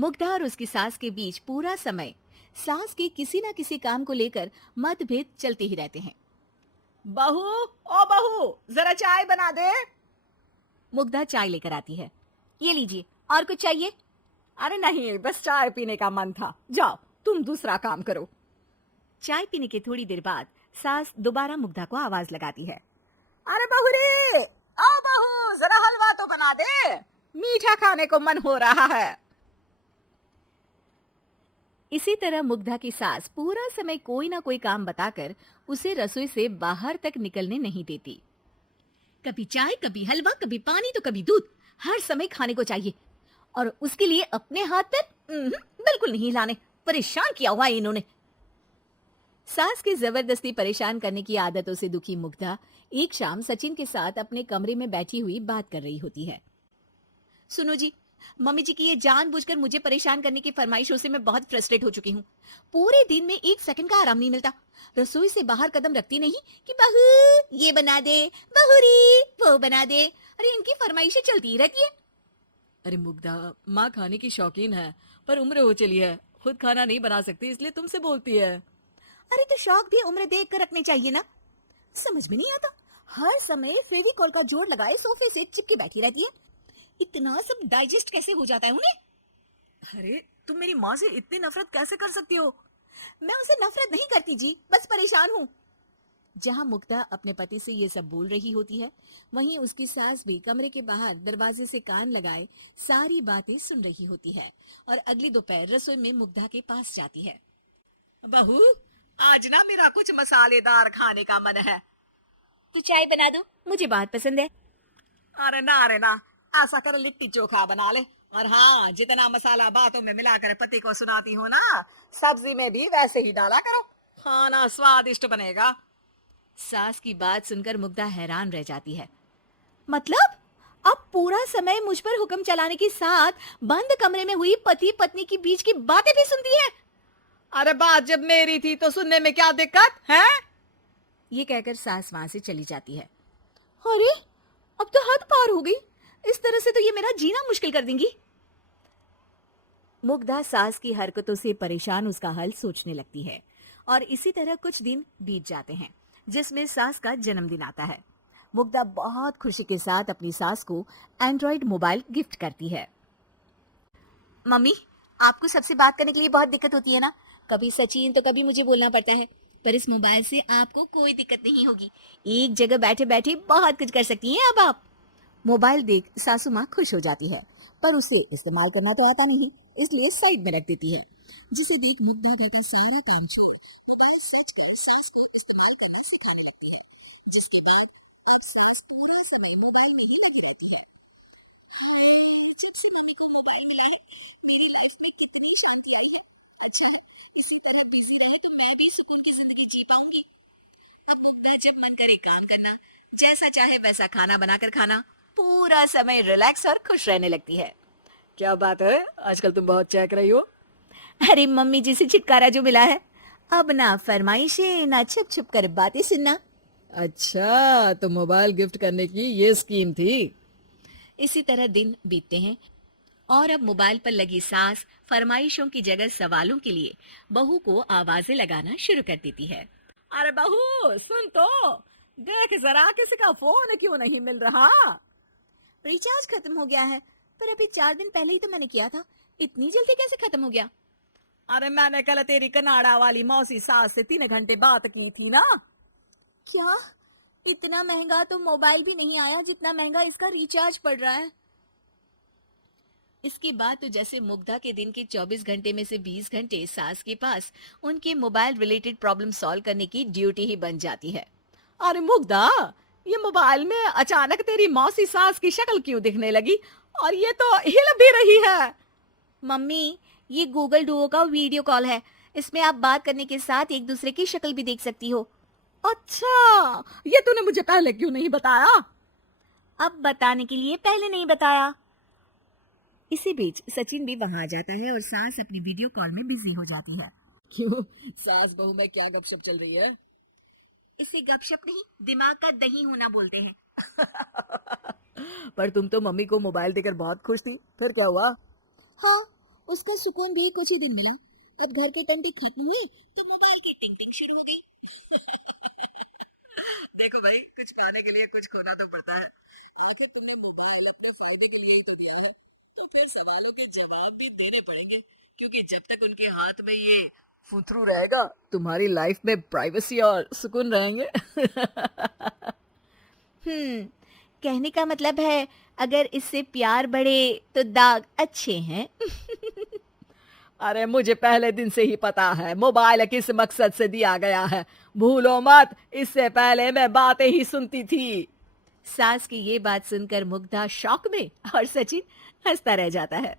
मुग्धा और उसकी सास के बीच पूरा समय सास के किसी न किसी काम को लेकर मतभेद चलते ही रहते हैं। बहू, ओ बहू, जरा चाय बना दे। मुग्धा चाय लेकर आती है। ये लीजिए, और कुछ चाहिए? अरे नहीं, बस चाय पीने का मन था। जाओ, तुम दूसरा काम करो। चाय पीने के थोड़ी देर बाद सास दोबारा मुग्धा को आवाज लगाती है। अरे बहू रे, ओ बहू, जरा हलवा तो बना दे, मीठा खाने को मन हो रहा है। इसी तरह मुग्धा की सास पूरा समय कोई ना कोई काम बताकर उसे रसोई से बाहर तक निकलने नहीं देती। कभी चाय, कभी हलवा, कभी पानी तो कभी दूध, हर समय खाने को चाहिए। और उसके लिए अपने हाथ पर बिल्कुल नहीं हिलाने। परेशान किया हुआ है इन्होंने। सास के जबरदस्ती परेशान करने की आदतों से दुखी मुग्धा एक शाम सचिन के साथ अपने कमरे में बैठी हुई बात कर रही होती है। सुनो जी, मम्मी जी की ये जानबूझकर मुझे परेशान करने की फरमाइशों से मैं बहुत फ्रस्ट्रेट हो चुकी हूँ। पूरे दिन में एक सेकंड का आराम नहीं मिलता। रसोई से बाहर कदम रखती नहीं कि बहू ये बना दे, बहूरी वो बना दे। अरे इनकी फरमाइशें चलती ही रहती है। अरे मुग्धा, माँ खाने की शौकीन है, पर उम्र हो चली है, खुद खाना नहीं बना सकती, इसलिए तुमसे बोलती है। अरे तो शौक भी उम्र देख कर रखने चाहिए ना। समझ में नहीं आता, हर समय फेविकॉल का जोड़ लगाए सोफे से चिपके बैठी रहती है। इतना सब डाइजेस्ट कैसे हो जाता है उन्हें? अरे तुम मेरी माँ से इतनी नफरत कैसे कर सकती हो? मैं उनसे नफरत नहीं करती जी, बस परेशान हूँ। जहाँ मुग्धा अपने पति से ये सब बोल रही होती है, वहीं उसकी सास भी कमरे के बाहर दरवाजे से कान लगाए सारी बातें सुन रही होती है और अगली दोपहर रसोई में मुग्धा के पास जाती है। बहू, आज ना मेरा कुछ मसालेदार खाने का मन है। तो चाय बना दो, मुझे बहुत पसंद है। अरे ना, ऐसा कर लिट्टी चोखा बना ले। और हाँ, जितना मसाला बातों में मिलाकर पति को सुनाती हो ना, सब्जी में भी वैसे ही डाला करो, खाना स्वादिष्ट बनेगा। सास की बात सुनकर मुग्धा हैरान रह जाती है। मतलब अब पूरा समय मुझ पर हुक्म चलाने के साथ बंद कमरे में हुई पति पत्नी की बीच की बातें भी सुनती है। अरे बात जब मेरी थी तो सुनने में क्या दिक्कत है? ये कहकर सास वहां से चली जाती है। अरे अब तो हद पार हो गई, इस तरह से तो ये मेरा जीना मुश्किल कर देंगी। मुग्धा सास की हरकतों से परेशान उसका हल सोचने लगती है और इसी तरह कुछ दिन बीत जाते हैं, जिसमें सास का जन्मदिन आता है। मुग्धा बहुत खुशी के साथ अपनी सास को एंड्रॉइड मोबाइल गिफ्ट करती है। मम्मी, आपको सबसे बात करने के लिए बहुत दिक्कत होती है ना? कभी सचिन तो कभी मुझे बोलना पड़ता है, पर इस मोबाइल से आपको कोई दिक्कत नहीं होगी। एक जगह बैठे बैठे बहुत कुछ कर सकती हैं अब आप। मोबाइल देख सासू माँ खुश हो जाती है, पर उसे इस्तेमाल करना तो आता नहीं, इसलिए साइड में रख देती है। जिसे देख मुग्धा बेटा सारा काम छोड़ मोबाइल सर्च कर सास को इस्तेमाल करना सिखाने लगती है, जिसके बाद अब सास पूरा समय मोबाइल में ही लगी रहती है। जब से मम्मी को मोबाइल मिला है, मेरी लाइफ में कितनी शांति है। अच्छा, इसी तरह बिजी रही तो मैं भी सुकून की जिंदगी जी पाऊंगी। अब मुग्धा जब मन करे काम करना, जैसा चाहे वैसा खाना बनाकर खाना, पूरा समय रिलैक्स और खुश रहने लगती है। क्या बात है, आजकल तुम बहुत चहक रही हो। अरे मम्मी जी से छुटकारा जो मिला है, अब ना फरमाइशें ना छुप छुप कर बातें सुनना। अच्छा, तो मोबाइल गिफ्ट करने की ये स्कीम थी। इसी तरह दिन बीतते हैं और अब मोबाइल पर लगी सास फरमाइशों की जगह सवालों के लिए बहू को आवाजें लगाना शुरू कर देती है। अरे बहू, सुन तो, देख जरा किसी का फोन क्यों नहीं मिल रहा? रिचार्ज खत्म हो गया है, पर अभी 4 दिन पहले ही तो मैंने किया था, इतनी जल्दी कैसे खत्म हो गया? अरे मैंने कल तेरी कनाडा वाली मौसी सास से 3 घंटे बात की थी ना। क्या? इतना महंगा तो मोबाइल भी नहीं आया जितना महंगा इसका रिचार्ज पड़ रहा है। इसके बाद तो जैसे मुग्धा के दिन के 24 घंटे में से 20 घंटे सास के पास उनके मोबाइल रिलेटेड प्रॉब्लम सॉल्व करने की ड्यूटी ही बन जाती है। अरे मुग्धा, ये मोबाइल में अचानक तेरी मौसी सास की शक्ल क्यों दिखने लगी? और ये तो हिल भी रही है। मम्मी, ये गूगल डुओ का वीडियो कॉल है, इसमें आप बात करने के साथ एक दूसरे की शक्ल भी देख सकती हो। अच्छा, ये तूने मुझे पहले क्यों नहीं बताया? अब बताने के लिए पहले नहीं बताया। इसी बीच सचिन भी वहां आ जाता है और सास अपनी वीडियो कॉल में बिजी हो जाती है। क्यों, सास बहू में क्या गपशप चल रही है? इसे गपशप नहीं, दिमाग का दही होना बोलते हैं। पर तुम तो मम्मी को मोबाइल देकर बहुत खुश थी, फिर क्या हुआ? हाँ, उसको सुकून भी कुछ ही दिन मिला। अब घर की टंटी खत्म हुई तो मोबाइल की टिंग टिंग शुरू हो गई। देखो भाई, कुछ पाने के लिए कुछ खोना तो पड़ता है। आखिर तुमने मोबाइल अपने फायदे के लिए ही तो दिया है, तो फिर सवालों के जवाब भी देने पड़ेंगे, क्योंकि जब तक उनके हाथ में ये फुथरू रहेगा, तुम्हारी लाइफ में प्राइवेसी और सुकून रहेंगे। हम्म, कहने का मतलब है अगर इससे प्यार बढ़े तो दाग अच्छे हैं। अरे मुझे पहले दिन से ही पता है मोबाइल किस मकसद से दिया गया है। भूलो मत, इससे पहले मैं बातें ही सुनती थी। सास की ये बात सुनकर मुग्धा शॉक में और सचिन हंसता रह जाता है।